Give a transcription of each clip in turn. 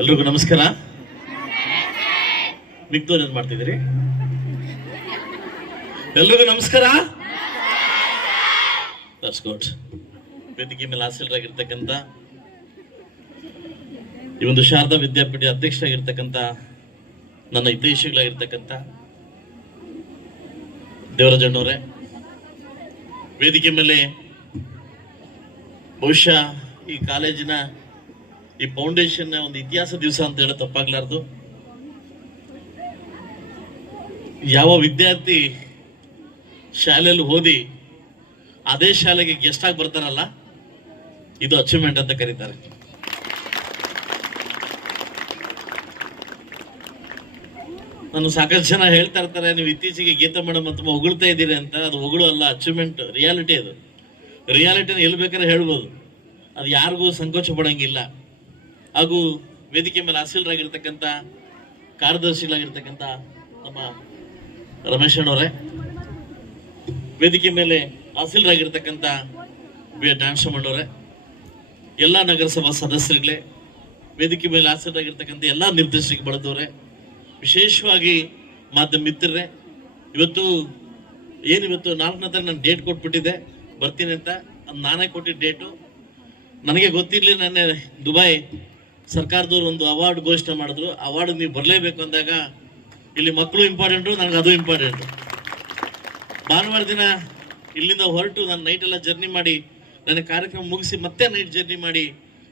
ಎಲ್ರಿಗೂ ನಮಸ್ಕಾರ. ಮಿಕ್ದವ್ರು ಏನ್ ಮಾಡ್ತಿದ್ದೀರಿ? ಎಲ್ರಿಗೂ ನಮಸ್ಕಾರ. That's good. ವೇದಿಕೆ ಮೇಲೆ ಆಸೀನರಾಗಿರ್ತಕ್ಕಂಥ ಈ ಒಂದು ಶಾರದಾ ವಿದ್ಯಾಪೀಠ ಅಧ್ಯಕ್ಷರಾಗಿರ್ತಕ್ಕಂಥ ನನ್ನ ಹಿತೈಷಿಗಳಾಗಿರ್ತಕ್ಕಂಥ ದೇವರಾಜಣ್ಣವರೇ, ವೇದಿಕೆ ಮೇಲೆ ಬಹುಶಃ ಈ ಕಾಲೇಜಿನ ಈ ಫೌಂಡೇಶನ್ ಒಂದು ಇತಿಹಾಸ ದಿವಸ ಅಂತ ಹೇಳಿ ತಪ್ಪಾಗ್ಲಾರ್ದು. ಯಾವ ವಿದ್ಯಾರ್ಥಿ ಶಾಲೆಯಲ್ಲಿ ಓದಿ ಅದೇ ಶಾಲೆಗೆ ಗೆಸ್ಟ್ ಆಗಿ ಬರ್ತಾರಲ್ಲ, ಇದು ಅಚೀವ್ಮೆಂಟ್ ಅಂತ ಕರೀತಾರೆ. ನಾನು ಸಾಕಷ್ಟು ಜನ ಹೇಳ್ತಾ ಇರ್ತಾರೆ, ನೀವು ಇತ್ತೀಚೆಗೆ ಗೀತಾ ಮೇಡಮ್ ಅಂತ ಹೊಗಳ್ತಾ ಇದ್ದೀರಿ ಅಂತ. ಅದು ಹೊಗಳು ಅಲ್ಲ, ಅಚೀವ್ಮೆಂಟ್, ರಿಯಾಲಿಟಿ. ಅದು ರಿಯಾಲಿಟಿನ ಎಲ್ಲಿ ಬೇಕಾದ್ರೆ ಹೇಳ್ಬೋದು, ಅದು ಯಾರಿಗೂ ಸಂಕೋಚ ಪಡಂಗಿಲ್ಲ. ಹಾಗೂ ವೇದಿಕೆ ಮೇಲೆ ಆಸೀನರಾಗಿರ್ತಕ್ಕಂಥ ಕಾರ್ಯದರ್ಶಿಗಳಾಗಿರ್ತಕ್ಕಂಥ ನಮ್ಮ ರಮೇಶ್ ಅಣ್ಣವರೇ, ವೇದಿಕೆ ಮೇಲೆ ಆಸೀನರಾಗಿರ್ತಕ್ಕಂಥ ಬಿ ಡ್ಯಾನ್ಸ್ ಅಣ್ಣವರೇ, ಎಲ್ಲ ನಗರಸಭಾ ಸದಸ್ಯರುಗಳೇ, ವೇದಿಕೆ ಮೇಲೆ ಆಸೀನರಾಗಿರ್ತಕ್ಕಂಥ ಎಲ್ಲ ನಿರ್ದೇಶಕ ಬಳದವರೇ, ವಿಶೇಷವಾಗಿ ಮಾಧ್ಯಮ ಮಿತ್ರರೇ, ಇವತ್ತು 4ನೇ ತಾರೀಕು ನಾನು ಡೇಟ್ ಕೊಟ್ಬಿಟ್ಟಿದ್ದೆ ಬರ್ತೀನಿ ಅಂತ. ಅದು ನಾನೇ ಕೊಟ್ಟಿದ್ದ ಡೇಟು. ನನಗೆ ಗೊತ್ತಿರಲಿ, ನನ್ನ ದುಬೈ ಸರ್ಕಾರದವ್ರು ಒಂದು ಅವಾರ್ಡ್ ಘೋಷಣೆ ಮಾಡಿದ್ರು. ಅವಾರ್ಡ್ ನೀವು ಬರಲೇಬೇಕು ಅಂದಾಗ ಇಲ್ಲಿ ಮಕ್ಕಳು ಇಂಪಾರ್ಟೆಂಟು, ನನಗೆ ಅದು ಇಂಪಾರ್ಟೆಂಟು. ಭಾನುವಾರ ದಿನ ಇಲ್ಲಿಂದ ಹೊರಟು ನಾನು ನೈಟ್ ಎಲ್ಲ ಜರ್ನಿ ಮಾಡಿ ನನ್ನ ಕಾರ್ಯಕ್ರಮ ಮುಗಿಸಿ ಮತ್ತೆ ನೈಟ್ ಜರ್ನಿ ಮಾಡಿ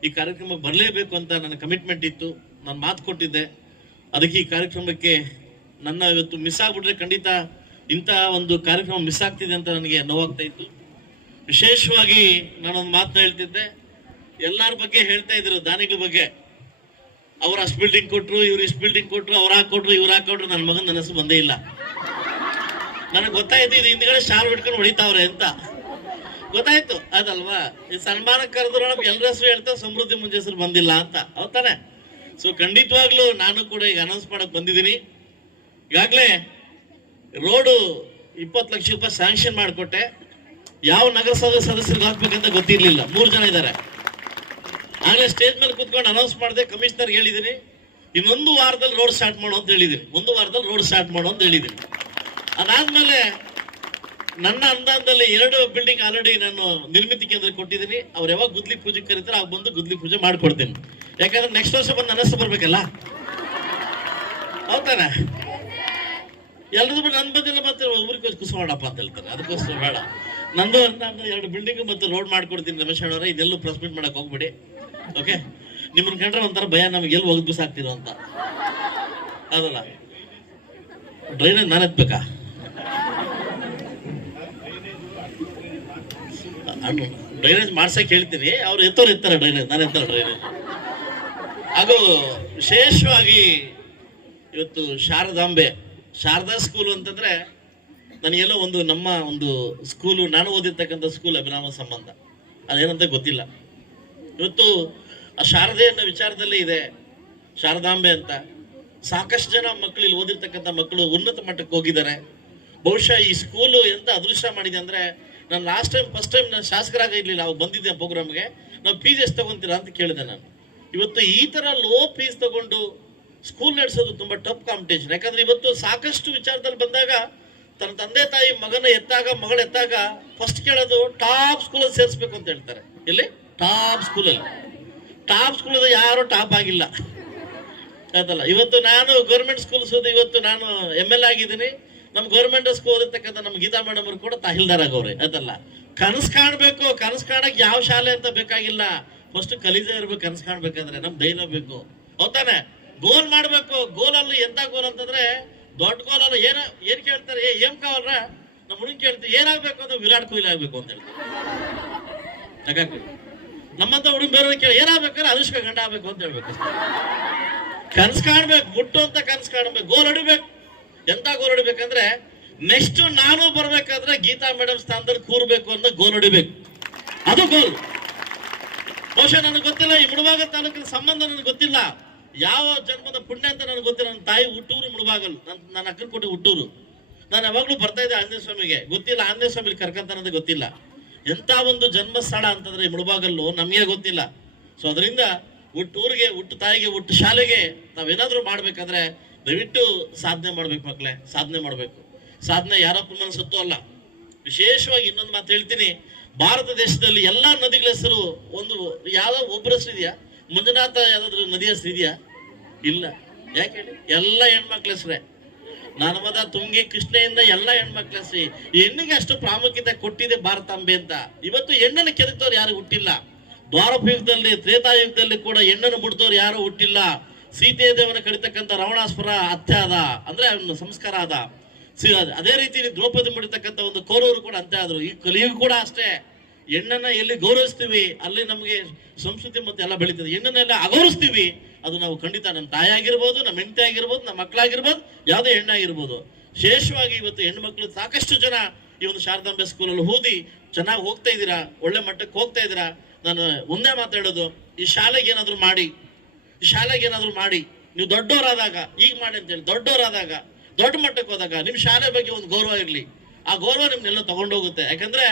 ಈ ಕಾರ್ಯಕ್ರಮಕ್ಕೆ ಬರಲೇಬೇಕು ಅಂತ ನನ್ನ ಕಮಿಟ್ಮೆಂಟ್ ಇತ್ತು. ನಾನು ಮಾತು ಕೊಟ್ಟಿದ್ದೆ. ಅದಕ್ಕೆ ಈ ಕಾರ್ಯಕ್ರಮಕ್ಕೆ ನನ್ನ ಇವತ್ತು ಮಿಸ್ ಆಗ್ಬಿಟ್ರೆ ಖಂಡಿತ ಇಂಥ ಒಂದು ಕಾರ್ಯಕ್ರಮ ಮಿಸ್ ಆಗ್ತಿದೆ ಅಂತ ನನಗೆ ನೋವಾಗ್ತಾ ಇತ್ತು. ವಿಶೇಷವಾಗಿ ನಾನೊಂದು ಮಾತನ್ನ ಹೇಳ್ತಿದ್ದೆ, ಎಲ್ಲರ ಬಗ್ಗೆ ಹೇಳ್ತಾ ಇದ್ರು, ದಾನಿಗಳ ಬಗ್ಗೆ. ಅವ್ರು ಅಷ್ಟು ಬಿಲ್ಡಿಂಗ್ ಕೊಟ್ರು, ಇವ್ರು ಇಷ್ಟು ಬಿಲ್ಡಿಂಗ್ ಕೊಟ್ರು, ಅವ್ರು ಹಾಕೊಟ್ರು, ಇವ್ರು ಹಾಕೊಟ್ರು. ನನ್ನ ಮಗನ ನನ್ನ ಹೆಸರು ಬಂದೇ ಇಲ್ಲ. ನನಗೆ ಗೊತ್ತಾಯ್ತು ಇದು ಹಿಂದ್ಗಡೆ ಶಾಲ್ ಬಿಟ್ಕೊಂಡು ಹೊಡಿತಾವ್ರೆ ಅಂತ ಗೊತ್ತಾಯ್ತು. ಅದಲ್ವಾ, ಈ ಸನ್ಮಾನ ಕರೆದ್ರು ನಮ್ಗೆ ಎಲ್ಲರ ಹೆಸರು ಹೇಳ್ತಾರೆ, ಸಮೃದ್ಧಿ ಮುಂಜೆ ಹೆಸರು ಬಂದಿಲ್ಲ ಅಂತ. ಹೌದಾನೆ? ಸೊ ಖಂಡಿತವಾಗ್ಲೂ ನಾನು ಕೂಡ ಈಗ ಅನೌನ್ಸ್ ಮಾಡಕ್ ಬಂದಿದ್ದೀನಿ. ಈಗಾಗಲೇ ರೋಡು 20 ಲಕ್ಷ ರೂಪಾಯಿ ಸ್ಯಾಂಕ್ಷನ್ ಮಾಡಿಕೊಟ್ಟೆ. ಯಾವ ನಗರಸಭೆ ಸದಸ್ಯರಿಗೆ ಹಾಕ್ಬೇಕಂತ ಗೊತ್ತಿರ್ಲಿಲ್ಲ. 3 ಜನ ಇದ್ದಾರೆ. ಆಗಲೇ ಸ್ಟೇಜ್ ಮೇಲೆ ಕೂತ್ಕೊಂಡು ಅನೌನ್ಸ್ ಮಾಡಿದೆ. ಕಮಿಷನರ್ಗೆ ಹೇಳಿದ್ದೀನಿ, ಇನ್ನೊಂದು ವಾರದಲ್ಲಿ ರೋಡ್ ಸ್ಟಾರ್ಟ್ ಮಾಡೋ ಅಂತ ಹೇಳಿದ್ದೀನಿ. 1 ವಾರದಲ್ಲಿ ರೋಡ್ ಸ್ಟಾರ್ಟ್ ಮಾಡೋ ಅಂತ ಹೇಳಿದ್ದೀನಿ. ಅದಾದ್ಮೇಲೆ ನನ್ನ ಅನುದಾನದಲ್ಲಿ 2 ಬಿಲ್ಡಿಂಗ್ ಆಲ್ರೆಡಿ ನಾನು ನಿರ್ಮಿತಿ ಕೇಂದ್ರ ಕೊಟ್ಟಿದ್ದೀನಿ. ಅವ್ರು ಯಾವಾಗ ಗುದ್ಲಿ ಪೂಜೆ ಕರೀತಾರೆ ಅವಾಗ ಬಂದು ಗುದ್ಲಿ ಪೂಜೆ ಮಾಡ್ಕೊಡ್ತೀನಿ. ಯಾಕಂದ್ರೆ ನೆಕ್ಸ್ಟ್ ವರ್ಷ ಬಂದು ನನ್ನ ಹೆಸರು ಬರ್ಬೇಕಲ್ಲ. ಹೌದಾನೆ? ಎಲ್ರದ್ದು ಬಿಟ್ಟು ನನ್ನ ಬಂದಿಲ್ಲ, ಮತ್ತೆ ಊರಿಗೆ ಕುಸ ಮಾಡಪ್ಪ ಅಂತ ಹೇಳ್ತಾರೆ. ಅದಕ್ಕೋಸ್ಕರ ಬೇಡ. ನಂದು 2 ಬಿಲ್ಡಿಂಗ್ ಮತ್ತೆ ರೋಡ್ ಮಾಡ್ಕೊಡ್ತೀನಿ. ರಮೇಶ್ ಅವರೇ, ಇದೆಲ್ಲೂ ಪ್ರೆಸ್ ಮೀಟ್ ಮಾಡಕ್ ಹೋಗ್ಬಿಡಿ. ಓಕೆ? ನಿಮ್ಮನ್ನ ಕಂಡ್ರೆ ಒಂಥರ ಭಯ, ನಮ್ಗೆ ಎಲ್ಲಿ ಹೋಗಿ ಬಿಸಾಕ್ತಿರೋ ಅಂತ. ಅದಲ್ಲ, ಡ್ರೈನೇಜ್ ನಾನು ಎತ್ಬೇಕಾ? ಡ್ರೈನೇಜ್ ಮಾಡ್ಸಕ್ ಹೇಳ್ತೀನಿ, ಅವ್ರು ಎತ್ತೋರು ಡ್ರೈನೇಜ್, ನಾನು ಎತ್ತಾರೆ ಡ್ರೈನೇಜ್. ಹಾಗೂ ವಿಶೇಷವಾಗಿ ಇವತ್ತು ಶಾರದಾ ಸ್ಕೂಲು ಅಂತಂದ್ರೆ ನನಗೆಲ್ಲೋ ನಮ್ಮ ಒಂದು ಸ್ಕೂಲು, ನಾನು ಓದಿರ್ತಕ್ಕಂಥ ಸ್ಕೂಲ್ ಅಭಿನಾಮ ಸಂಬಂಧ. ಅದೇನಂತ ಗೊತ್ತಿಲ್ಲ. ಇವತ್ತು ಆ ಶಾರದೆ ಅನ್ನೋ ವಿಚಾರದಲ್ಲೇ ಇದೆ ಶಾರದಾಂಬೆ ಅಂತ. ಸಾಕಷ್ಟು ಜನ ಮಕ್ಕಳು, ಇಲ್ಲಿ ಓದಿರ್ತಕ್ಕಂಥ ಮಕ್ಕಳು ಉನ್ನತ ಮಟ್ಟಕ್ಕೆ ಹೋಗಿದ್ದಾರೆ. ಬಹುಶಃ ಈ ಸ್ಕೂಲು ಎಂತ ಅದೃಷ್ಟ ಮಾಡಿದೆ ಅಂದ್ರೆ, ನಾನು ಫಸ್ಟ್ ಟೈಮ್ ನಾನು ಶಾಸಕರಾಗ ಇರ್ಲಿಲ್ಲ, ಅವಾಗ ಬಂದಿದ್ದೆ ಪ್ರೋಗ್ರಾಮ್ಗೆ. ನಾವು ಫೀಸ್ ಎಷ್ಟು ತಗೊಂತೀರಾ ಅಂತ ಕೇಳಿದೆ ನಾನು. ಇವತ್ತು ಈ ತರ ಲೋ ಫೀಸ್ ತಗೊಂಡು ಸ್ಕೂಲ್ ನಡೆಸೋದು ತುಂಬಾ ಟಫ್ ಕಾಂಪಿಟೇಷನ್. ಯಾಕಂದ್ರೆ ಇವತ್ತು ಸಾಕಷ್ಟು ವಿಚಾರದಲ್ಲಿ ಬಂದಾಗ ತನ್ನ ತಂದೆ ತಾಯಿ ಮಗಳು ಎತ್ತಾಗ ಫಸ್ಟ್ ಕೇಳೋದು ಟಾಪ್ ಸ್ಕೂಲಲ್ಲಿ ಸೇರಿಸ್ಬೇಕು ಅಂತ ಹೇಳ್ತಾರೆ. ಎಲ್ಲಿ? ಟಾಪ್ ಸ್ಕೂಲಲ್ಲಿ ಯಾರು ಟಾಪ್ ಆಗಿಲ್ಲ. ಅದಲ್ಲ, ಇವತ್ತು ನಾನು ಗೌರ್ಮೆಂಟ್ ಸ್ಕೂಲ್ಸ್ ಓದಿ ಇವತ್ತು ನಾನು ML ಆಗಿದ್ದೀನಿ. ನಮ್ಮ ಗೌರ್ಮೆಂಟ್ ಸ್ಕೂಲ್ ಓದಿರ್ತಕ್ಕಂಥ ನಮ್ಮ ಗೀತಾ ಮೇಡಮ್ ಅವರು ಕೂಡ ತಹಸೀಲ್ದಾರ್ ಆಗವ್ರೆ. ಅದಲ್ಲ, ಕನಸು ಕಾಣ್ಬೇಕು. ಕನಸು ಕಾಣಕ್ ಯಾವ ಶಾಲೆ ಅಂತ ಬೇಕಾಗಿಲ್ಲ. ಫಸ್ಟ್ ಕಲಿಜೆ ಇರ್ಬೇಕು. ಕನಸು ಕಾಣ್ಬೇಕಂದ್ರೆ ನಮ್ ಧೈರ್ಯ ಬೇಕು. ಹೌದಾನೆ? ಗೋಲ್ ಮಾಡ್ಬೇಕು. ಗೋಲಲ್ಲಿ ಎಂತ ಗೋಲ್ ಅಂತಂದ್ರೆ ದೊಡ್ಡ ಗೋಲ್ ಅಲ್ಲ. ಏನ್ ಕೇಳ್ತಾರೆ, ಏನ್ ಕಾವಲ್ರ ನಮ್ಮ ಹುಡುಗಿ ಕೇಳ್ತಾರೆ, ಏನಾಗ್ಬೇಕು ಅಂದ್ರೆ ವಿರಾಟ್ ಕೊಹ್ಲಿ ಆಗ್ಬೇಕು ಅಂತ ಹೇಳ್ತಾರೆ. ನಮ್ಮಂತ ಹುಡುಗಿ ಬೇರೆ ಕೇಳಿ ಏನಾಗ್ಬೇಕಾದ್ರೆ ಅನುಷ್ಕಾ ಗಂಡ ಆಗ್ಬೇಕು ಅಂತ ಹೇಳ್ಬೇಕು. ಕನಸು ಕಾಣ್ಬೇಕು, ಮುಟ್ಟು ಅಂತ ಕನಸು ಕಾಣ್ಬೇಕು, ಗೋಲ್ ಹೊಡಿಬೇಕು. ಎಂತ ಗೋಲ್ ಹೊಡಿಬೇಕಂದ್ರೆ ನೆಕ್ಸ್ಟ್ ನಾನು ಬರ್ಬೇಕಾದ್ರೆ ಗೀತಾ ಮೇಡಮ್ ಸ್ಥಾನದಲ್ಲಿ ಕೂರ್ಬೇಕು ಅಂತ ಗೋಲ್ ಹೊಡಿಬೇಕು. ಅದು ಗೋಲ್. ಬಹುಶಃ ನನಗೆ ಗೊತ್ತಿಲ್ಲ, ಈ ಮುಳಬಾಗ ತಾಲೂಕಿನ ಸಂಬಂಧ ನನಗೆ ಗೊತ್ತಿಲ್ಲ, ಯಾವ ಜನ್ಮದ ಪುಣ್ಯ ಅಂತ ನನಗೆ ಗೊತ್ತಿಲ್ಲ. ನನ್ನ ತಾಯಿ ಹುಟ್ಟೂರು ಮುಳಬಾಗಲ್, ನನ್ನ ಅಕ್ಕನಕೋಟೆ ಹುಟ್ಟೂರು. ನಾನು ಯಾವಾಗ್ಲೂ ಬರ್ತಾ ಇದ್ದೆ ಆಂಜನೇಯ ಸ್ವಾಮಿಗೆ. ಗೊತ್ತಿಲ್ಲ ಆಂಜನೇಯ ಸ್ವಾಮಿ ಕರ್ಕಂತಾನಂತ ಗೊತ್ತಿಲ್ಲ. ಎಂತ ಒಂದು ಜನ್ಮಸ್ಥಳ ಅಂತಂದ್ರೆ ಈ ಮುಳಬಾಗಲ್ಲು ನಮಗೆ ಗೊತ್ತಿಲ್ಲ. ಸೊ ಅದರಿಂದ ಊರಿಗೆ, ಹುಟ್ಟು ತಾಯಿಗೆ, ಹುಟ್ಟು ಶಾಲೆಗೆ ನಾವೇನಾದ್ರೂ ಮಾಡ್ಬೇಕಾದ್ರೆ ದಯವಿಟ್ಟು ಸಾಧನೆ ಮಾಡ್ಬೇಕು ಮಕ್ಕಳೇ, ಸಾಧನೆ ಮಾಡ್ಬೇಕು. ಸಾಧನೆ ಯಾರಪ್ಪ ಮನಸ್ಸತ್ತು ಅಲ್ಲ. ವಿಶೇಷವಾಗಿ ಇನ್ನೊಂದು ಮಾತು ಹೇಳ್ತೀನಿ, ಭಾರತ ದೇಶದಲ್ಲಿ ಎಲ್ಲಾ ನದಿಗಳ ಹೆಸರು ಒಂದು ಯಾವ್ದೋ ಒಬ್ಬರ ಹೆಸರು ಇದೆಯಾ? ಮಂಜುನಾಥ ಯಾವ್ದಾದ್ರು ನದಿ ಹೆಸರು ಇದೆಯಾ? ಇಲ್ಲ. ಯಾಕೆ ಹೇಳಿ? ಎಲ್ಲ ಹೆಣ್ಮಕ್ಳ ಹೆಸರೇ. ನರ್ಮದಾ, ತುಂಗಿ, ಕೃಷ್ಣೆಯಿಂದ ಎಲ್ಲ ಹೆಣ್ಮಕ್ಳ ಹೆಸರು. ಹೆಣ್ಣಿಗೆ ಅಷ್ಟು ಪ್ರಾಮುಖ್ಯತೆ ಕೊಟ್ಟಿದೆ ಭಾರತಾಂಬೆ ಅಂತ. ಇವತ್ತು ಹೆಣ್ಣನ್ನು ಕೆದಕ್ತವ್ರು ಯಾರು ಹುಟ್ಟಿಲ್ಲ. ದ್ವಾರಪ ಯುಗದಲ್ಲಿ, ತ್ರೇತಾಯುಗದಲ್ಲಿ ಕೂಡ ಹೆಣ್ಣನ್ನು ಮುಡ್ದವ್ರು ಯಾರು ಹುಟ್ಟಿಲ್ಲ. ಸೀತೆ ದೇವನ ಕಡಿತಕ್ಕಂಥ ರಾವಣಾಸುರ ಹತ್ಯೆ ಆದ, ಅಂದ್ರೆ ಅವನ ಸಂಸ್ಕಾರ ಆದ. ಅದೇ ರೀತಿ ದ್ರೌಪದಿ ಮುಡಿತಕ್ಕಂಥ ಒಂದು ಕೌರವರು ಕೂಡ ಅಂತೆ ಆದ್ರು. ಈ ಕಲಿಯುಗ ಕೂಡ ಅಷ್ಟೇ. ಹೆಣ್ಣನ್ನ ಎಲ್ಲಿ ಗೌರವಿಸ್ತೀವಿ ಅಲ್ಲಿ ನಮಗೆ ಸಂಸ್ಕೃತಿ ಮತ್ತೆ ಎಲ್ಲ ಬೆಳೀತದೆ. ಹೆಣ್ಣನ್ನೆಲ್ಲ ಅಗೌರವಿಸ್ತೀವಿ, ಅದು ನಾವು ಖಂಡಿತ ನಮ್ಮ ತಾಯಿ ಆಗಿರ್ಬೋದು, ನಮ್ಮ ಹೆಂಡತಿ ಆಗಿರ್ಬೋದು, ನಮ್ಮ ಮಕ್ಕಳಾಗಿರ್ಬೋದು, ಯಾವುದೇ ಹೆಣ್ಣಾಗಿರ್ಬೋದು. ವಿಶೇಷವಾಗಿ ಇವತ್ತು ಹೆಣ್ಣು ಮಕ್ಕಳು ಸಾಕಷ್ಟು ಜನ ಈ ಒಂದು ಶಾರದಾಂಬೆ ಸ್ಕೂಲಲ್ಲಿ ಓದಿ ಚೆನ್ನಾಗಿ ಹೋಗ್ತಾ ಇದ್ದೀರಾ, ಒಳ್ಳೆ ಮಟ್ಟಕ್ಕೆ ಹೋಗ್ತಾ ಇದ್ದೀರಾ. ನಾನು ಒಂದೇ ಮಾತಾಡೋದು, ಈ ಶಾಲೆಗೆ ಏನಾದ್ರು ಮಾಡಿ, ನೀವು ದೊಡ್ಡವರಾದಾಗ, ಈಗ ಮಾಡಿ ಅಂತೇಳಿ ದೊಡ್ಡವರಾದಾಗ, ದೊಡ್ಡ ಮಟ್ಟಕ್ಕೆ ಹೋದಾಗ ನಿಮ್ಮ ಶಾಲೆ ಬಗ್ಗೆ ಒಂದು ಗೌರವ ಇರಲಿ. ಆ ಗೌರವ ನಿಮ್ನೆಲ್ಲ ತಗೊಂಡೋಗುತ್ತೆ. ಯಾಕಂದ್ರೆ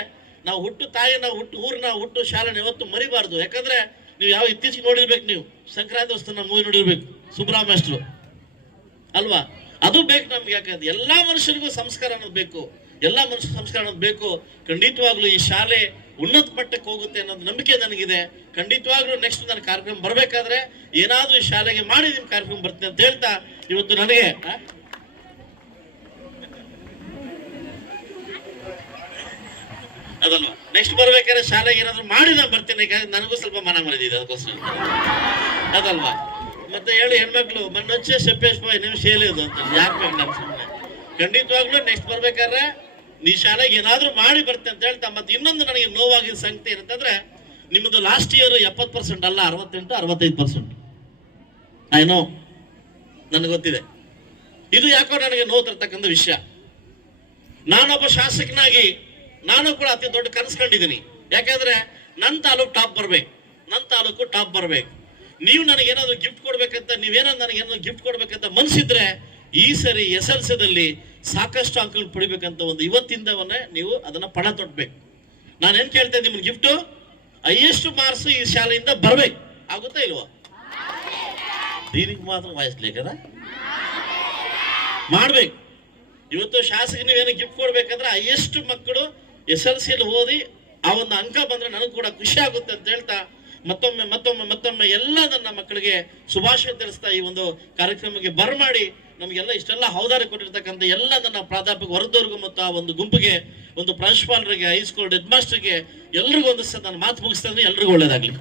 ನಾವು ಹುಟ್ಟು ತಾಯಿ, ನಾವು ಹುಟ್ಟು ಊರನ್ನ, ಹುಟ್ಟು ಶಾಲೆನ ಯಾವತ್ತು ಮರಿಬಾರ್ದು. ಯಾಕಂದ್ರೆ ನೀವು ಯಾವ ಇತ್ತೀಚೆಗೆ ನೋಡಿರ್ಬೇಕು, ನೀವು ಸಂಕ್ರಾಂತಿ ವಸ್ತುನ ಮೂವಿ ನೋಡಿರ್ಬೇಕು, ಸುಬ್ರಹ್ಮಣ್ಯರು ಅಲ್ವಾ? ಅದು ಬೇಕು ನಮ್ಗೆ. ಯಾಕಂದ್ರೆ ಎಲ್ಲಾ ಮನುಷ್ಯರಿಗೂ ಸಂಸ್ಕಾರ ಅನ್ನೋದು ಬೇಕು, ಎಲ್ಲಾ ಮನುಷ್ಯ ಸಂಸ್ಕಾರ ಅನ್ನೋದು ಬೇಕು. ಖಂಡಿತವಾಗ್ಲೂ ಈ ಶಾಲೆ ಉನ್ನತ ಮಟ್ಟಕ್ಕೆ ಹೋಗುತ್ತೆ ಅನ್ನೋದು ನಂಬಿಕೆ ನನಗಿದೆ. ಖಂಡಿತವಾಗ್ಲೂ ನೆಕ್ಸ್ಟ್ ನನ್ನ ಕಾರ್ಯಕ್ರಮ ಬರ್ಬೇಕಾದ್ರೆ ಏನಾದ್ರೂ ಈ ಶಾಲೆಗೆ ಮಾಡಿ ನಿಮ್ ಕಾರ್ಯಕ್ರಮ ಬರ್ತೇನೆ ಅಂತ ಹೇಳ್ತಾ, ಇವತ್ತು ನನಗೆ ಅದಲ್ವಾ, ನೆಕ್ಸ್ಟ್ ಬರ್ಬೇಕಾದ್ರೆ ಶಾಲೆಗೆ ಏನಾದ್ರು ಮಾಡಿ ನಾನು ಬರ್ತೇನೆ. ನನಗೂ ಸ್ವಲ್ಪ ಮನ ಮರಿದಿದೆ ಅದಕ್ಕೋಸ್ಕರ, ಅದಲ್ವಾ? ಮತ್ತೆ ಹೇಳಿ ಹೆಣ್ಮಕ್ಳು ಮಣ್ಣೊಚ್ಚೆ ಸೆಪ್ಪೇಶ್ ನೀವು ಶೇಲಿಯೋದು ಅಂತ ಯಾಕೆ ಬೇಕು ನಾನು ಸುಮ್ಮನೆ. ಖಂಡಿತವಾಗ್ಲೂ ನೆಕ್ಸ್ಟ್ ಬರ್ಬೇಕಾದ್ರೆ ನೀ ಶಾಲೆಗೆ ಏನಾದ್ರೂ ಮಾಡಿ ಬರ್ತೇನೆ ಅಂತ ಹೇಳ್ತಾ. ಮತ್ತೆ ಇನ್ನೊಂದು ನನಗೆ ನೋವಾಗಿದ್ದ ಸಂಗತಿ ಏನಂತಂದ್ರೆ, ನಿಮ್ಮದು ಲಾಸ್ಟ್ ಇಯರ್ 70% ಅಲ್ಲ, 68-65%. ಏನೋ ನನಗೆ ಗೊತ್ತಿದೆ. ಇದು ಯಾಕೋ ನನಗೆ ನೋವು ತರ್ತಕ್ಕಂಥ ವಿಷಯ. ನಾನೊಬ್ಬ ಶಾಸಕನಾಗಿ ನಾನು ಕೂಡ ಅತಿ ದೊಡ್ಡ ಕನಸು ಕಂಡಿದ್ದೀನಿ. ಯಾಕಂದ್ರೆ ನನ್ನ ತಾಲೂಕು ಟಾಪ್ ಬರ್ಬೇಕು. ನೀವು ನನಗೇನಾದ್ರು ಗಿಫ್ಟ್ ಕೊಡ್ಬೇಕಂತ, ನೀವೇನಾದ್ರು ನನಗೇನಾದ್ರು ಗಿಫ್ಟ್ ಕೊಡ್ಬೇಕಂತ ಮನ್ಸಿದ್ರೆ ಈ ಸರಿ SLCದಲ್ಲಿ ಸಾಕಷ್ಟು ಅಂಕಗಳು ಪಡಿಬೇಕಂತ ಒಂದು ಇವತ್ತಿಂದವನ್ನೇ ನೀವು ಅದನ್ನ ಪಣ ತೊಟ್ಬೇಕು. ನಾನೇನ್ ಕೇಳ್ತೇನೆ, ನಿಮ್ಗೆ ಗಿಫ್ಟ್ ಹೈಯೆಸ್ಟ್ ಮಾರ್ಕ್ಸ್ ಈ ಶಾಲೆಯಿಂದ ಬರ್ಬೇಕು. ಆಗುತ್ತಾ ಇಲ್ವಾ? ದೀನಿಗೆ ಮಾತ್ರ ವಾಯಿಸ್ಲಿಕ್ಕದ ಮಾಡ್ಬೇಕು. ಇವತ್ತು ಶಾಸಕ ನೀವೇನು ಗಿಫ್ಟ್ ಕೊಡ್ಬೇಕಂದ್ರೆ ಹೈಯೆಸ್ಟ್ ಮಕ್ಕಳು SLCಯಲ್ಲಿ ಓದಿ ಆ ಒಂದು ಅಂಕ ಬಂದ್ರೆ ನನಗೂ ಕೂಡ ಖುಷಿ ಆಗುತ್ತೆ ಅಂತ ಹೇಳ್ತಾ, ಮತ್ತೊಮ್ಮೆ ಎಲ್ಲ ನನ್ನ ಮಕ್ಕಳಿಗೆ ಶುಭಾಶಯ ತಿಳಿಸ್ತಾ ಈ ಒಂದು ಕಾರ್ಯಕ್ರಮಕ್ಕೆ ಬರಮಾಡಿ ನಮಗೆಲ್ಲ ಇಷ್ಟೆಲ್ಲ ಹೌದಾರಿ ಕೊಟ್ಟಿರ್ತಕ್ಕಂಥ ಎಲ್ಲ ನನ್ನ ಪ್ರಾಧ್ಯಾಪಕ ವರ್ಗದವರಿಗೂ ಮತ್ತು ಆ ಒಂದು ಗುಂಪಿಗೆ, ಒಂದು ಪ್ರಾಂಶುಪಾಲರಿಗೆ, ಹೈಸ್ಕೂಲ್ ಹೆಡ್ ಮಾಸ್ಟರ್ಗೆ ಎಲ್ರಿಗೂ ಒಂದು ನಾನು ಮಾತು ಮುಗಿಸ್ತಾ ಇದ್ದೀನಿ. ಎಲ್ರಿಗೂ ಒಳ್ಳೇದಾಗ್ಲಿ.